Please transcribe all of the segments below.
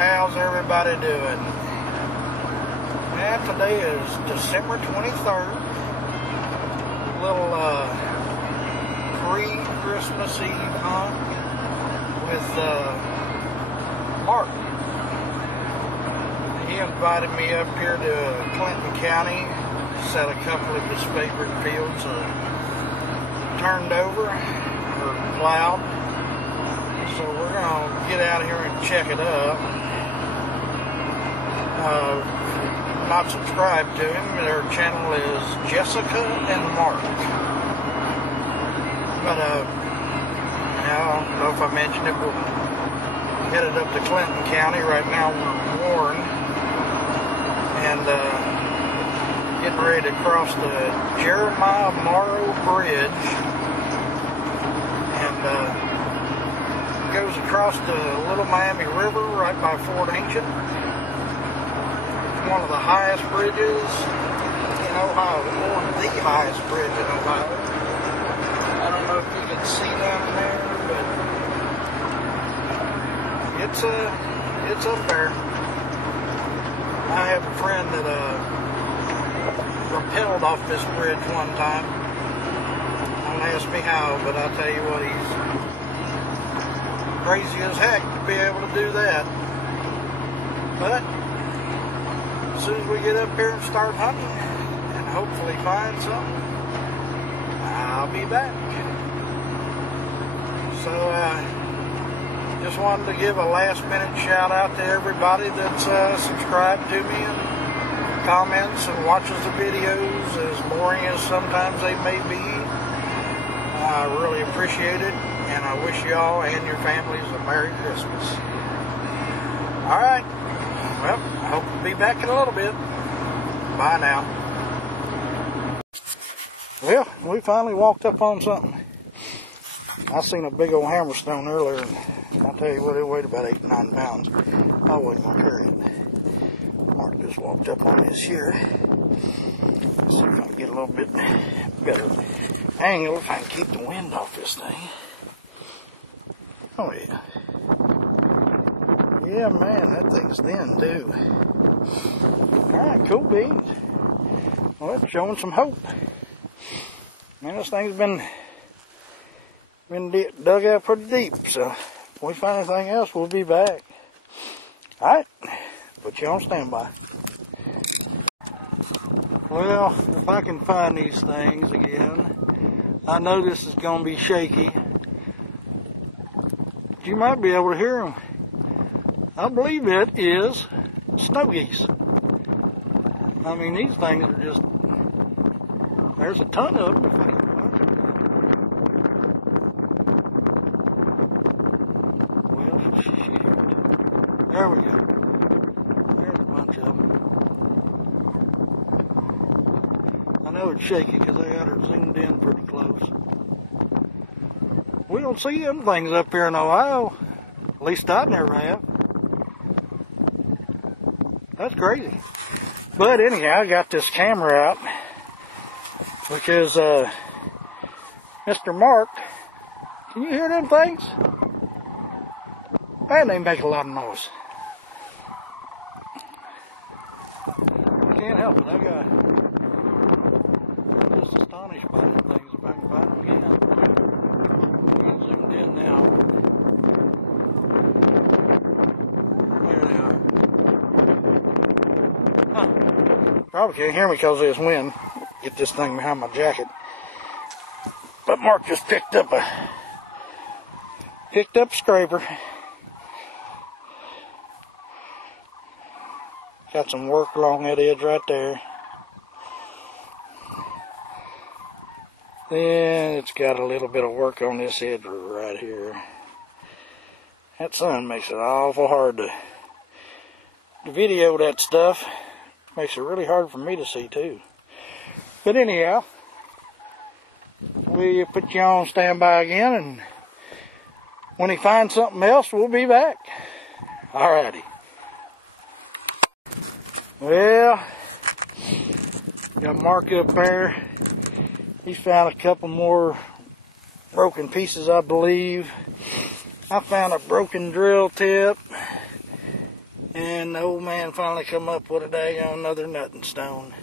how's everybody doing? Man, today is December 23rd. A little pre-Christmas Eve hunt with Mark. He invited me up here to Clinton County, set a couple of his favorite fields turned over or plowed. So we're going to get out here and check it up. Not subscribed to him. Their channel is JesscaandMark. But I don't know if I mentioned it, we're headed up to Clinton County. Right now we're Warren and getting ready to cross the Jeremiah Morrow Bridge, and goes across the Little Miami River right by Fort Ancient. One of the highest bridges in Ohio, or the highest bridge in Ohio. I don't know if you can see down there, but it's up there. I have a friend that rappelled off this bridge one time. Don't ask me how, but I'll tell you what, he's crazy as heck to be able to do that. But as soon as we get up here and start hunting and hopefully find something, I'll be back. So just wanted to give a last minute shout out to everybody that's subscribed to me and comments and watches the videos, as boring as sometimes they may be. I really appreciate it, and I wish you all and your families a Merry Christmas. Alright, well, I hope to be back in a little bit. Bye now. Well, we finally walked up on something. I seen a big old hammerstone earlier, and I'll tell you what, it weighed about 8 to 9 pounds. I wasn't going to carry it. Mark just walked up on this here. Let's see if I can get a little bit better angle if I can keep the wind off this thing. Oh yeah. Yeah, man, that thing's thin too. Alright, cool beans. Well, it's showing some hope. Man, this thing's been dug out pretty deep, so if we find anything else, we'll be back. Alright, put you on standby. Well, if I can find these things again, I know this is going to be shaky. You might be able to hear them. I believe it is snow geese. I mean, these things are just, there's a ton of them. If I can find them. Well, shoot. There we go. There's a bunch of them. I know it's shaky because I got her zoomed in pretty close. We don't see them things up here in Ohio. At least I never have. That's crazy. But anyhow, I got this camera out because Mr. Mark, can you hear them things? Man, they make a lot of noise. I can't help it. I'm just astonished by them things. If I can find them again. I'm zoomed in now. There they are. Huh. Probably can't hear me because of this wind. Get this thing behind my jacket. But Mark just picked up a scraper. Got some work along that edge right there. Then it's got a little bit of work on this edge right here. That sun makes it awful hard to video that stuff. Makes it really hard for me to see too. But anyhow, we'll put you on standby again, and when he finds something else, we'll be back. Alrighty. Well, got Mark up there. He found a couple more broken pieces, I believe. I found a broken drill tip And the old man finally come up with a daggone another nutting stone.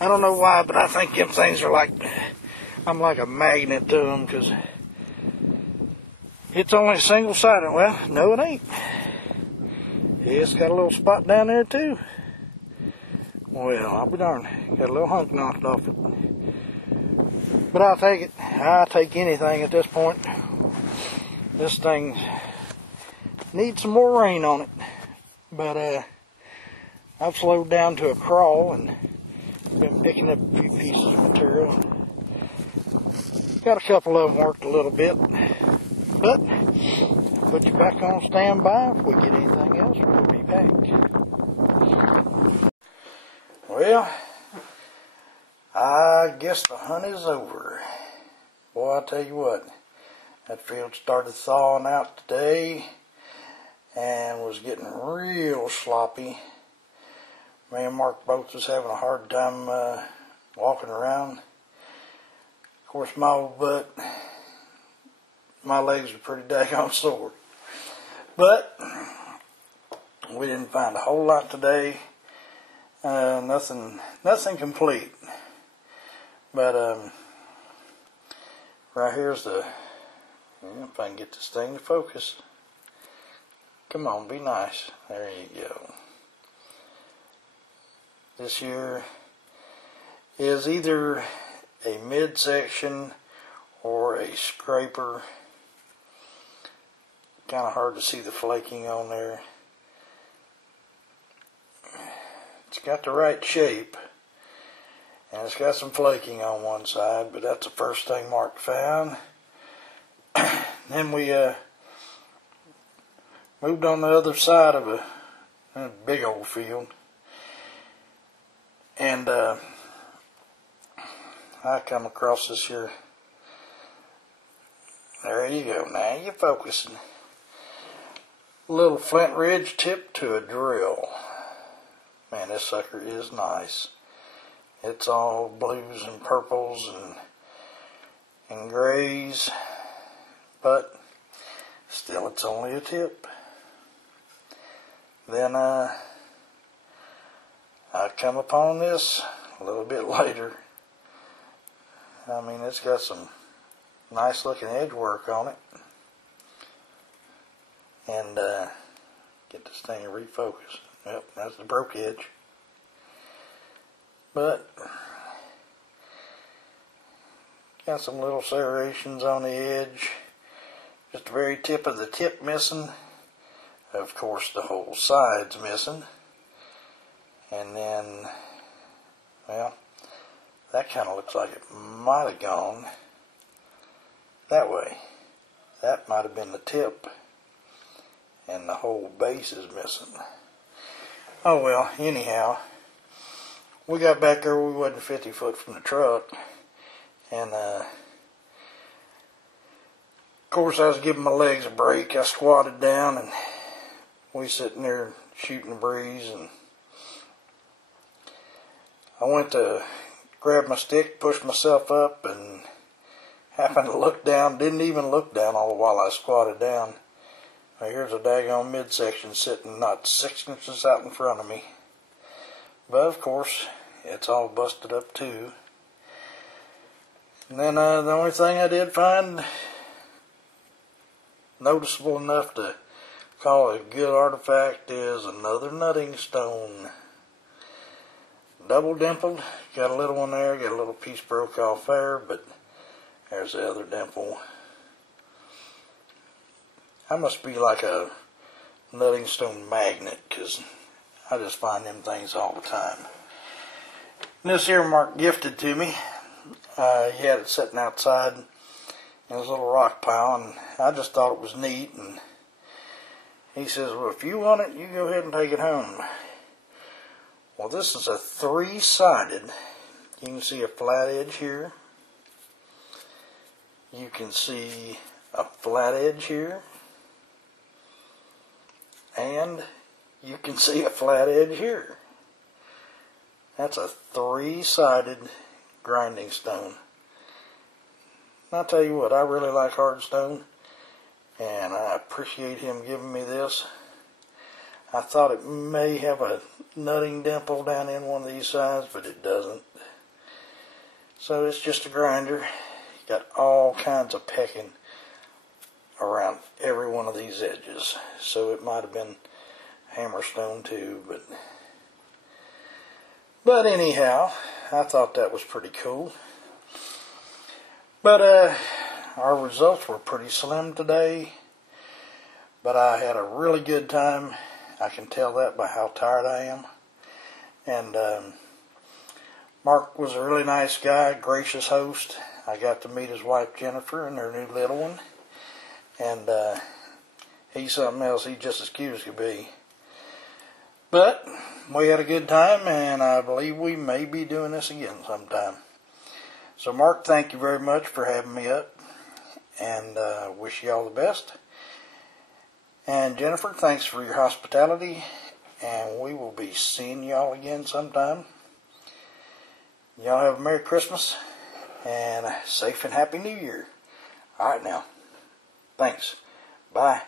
I don't know why, but I think them things are like, I'm like a magnet to them, because it's only single-sided. Well, no it ain't. It's got a little spot down there too. Well, I'll be darned. Got a little hunk knocked off it. But I'll take it. I'll take anything at this point. This thing needs some more rain on it. But I've slowed down to a crawl and been picking up a few pieces of material. Got a couple of them worked a little bit. But put you back on standby. If we get anything else, we'll be back. Well, I guess the hunt is over. Boy, I tell you what, that field started thawing out today and was getting real sloppy. Me and Mark both was having a hard time walking around. Of course, my old butt, my legs are pretty daggone sore. But we didn't find a whole lot today. Nothing complete. But right here's the, if I can get this thing to focus. Come on, be nice. There you go. This here is either a midsection or a scraper. Kind of hard to see the flaking on there. It's got the right shape, and it's got some flaking on one side, but that's the first thing Mark found. Then we moved on the other side of a big old field, and I come across this here. There you go. Now you're focusing. Little flint ridge tip to a drill. Man, this sucker is nice. It's all blues and purples and grays, but still it's only a tip. Then I come upon this a little bit later. I mean, it's got some nice looking edge work on it. And get this thing to refocus. Yep, that's the broke edge. But got some little serrations on the edge. Just the very tip of the tip missing. Of course, the whole side's missing. And then, well, that kind of looks like it might have gone that way. That might have been the tip. And the whole base is missing. Oh well, anyhow, we got back there, we wasn't 50 foot from the truck, and of course I was giving my legs a break. I squatted down, and we sitting there shooting the breeze, and I went to grab my stick, pushed myself up, and happened to look down, didn't even look down all the while I squatted down. Now here's a daggone midsection sitting not 6 inches out in front of me. But of course, it's all busted up too. And then the only thing I did find noticeable enough to call it a good artifact is another nutting stone. Double dimpled, got a little one there, got a little piece broke off there, but there's the other dimple. I must be like a nutting stone magnet, because I just find them things all the time. And this here Mark gifted to me. He had it sitting outside in his little rock pile, and I just thought it was neat. And he says, well, if you want it, you go ahead and take it home. Well, this is a 3-sided. You can see a flat edge here. You can see a flat edge here. And you can see a flat edge here. That's a 3-sided grinding stone. And I'll tell you what, I really like hard stone, and I appreciate him giving me this. I thought it may have a nutting dimple down in one of these sides, but it doesn't. So it's just a grinder. Got all kinds of pecking around every one of these edges. So it might have been hammerstone too, but anyhow, I thought that was pretty cool. But our results were pretty slim today, but I had a really good time. I can tell that by how tired I am. And Mark was a really nice guy, gracious host. I got to meet his wife Jennifer and their new little one. And he's something else. He's just as cute as could be. But we had a good time, and I believe we may be doing this again sometime. So Mark, thank you very much for having me up, and wish you all the best. And Jennifer, thanks for your hospitality, and we will be seeing y'all again sometime. Y'all have a Merry Christmas and a safe and happy New Year. All right now. Thanks. Bye.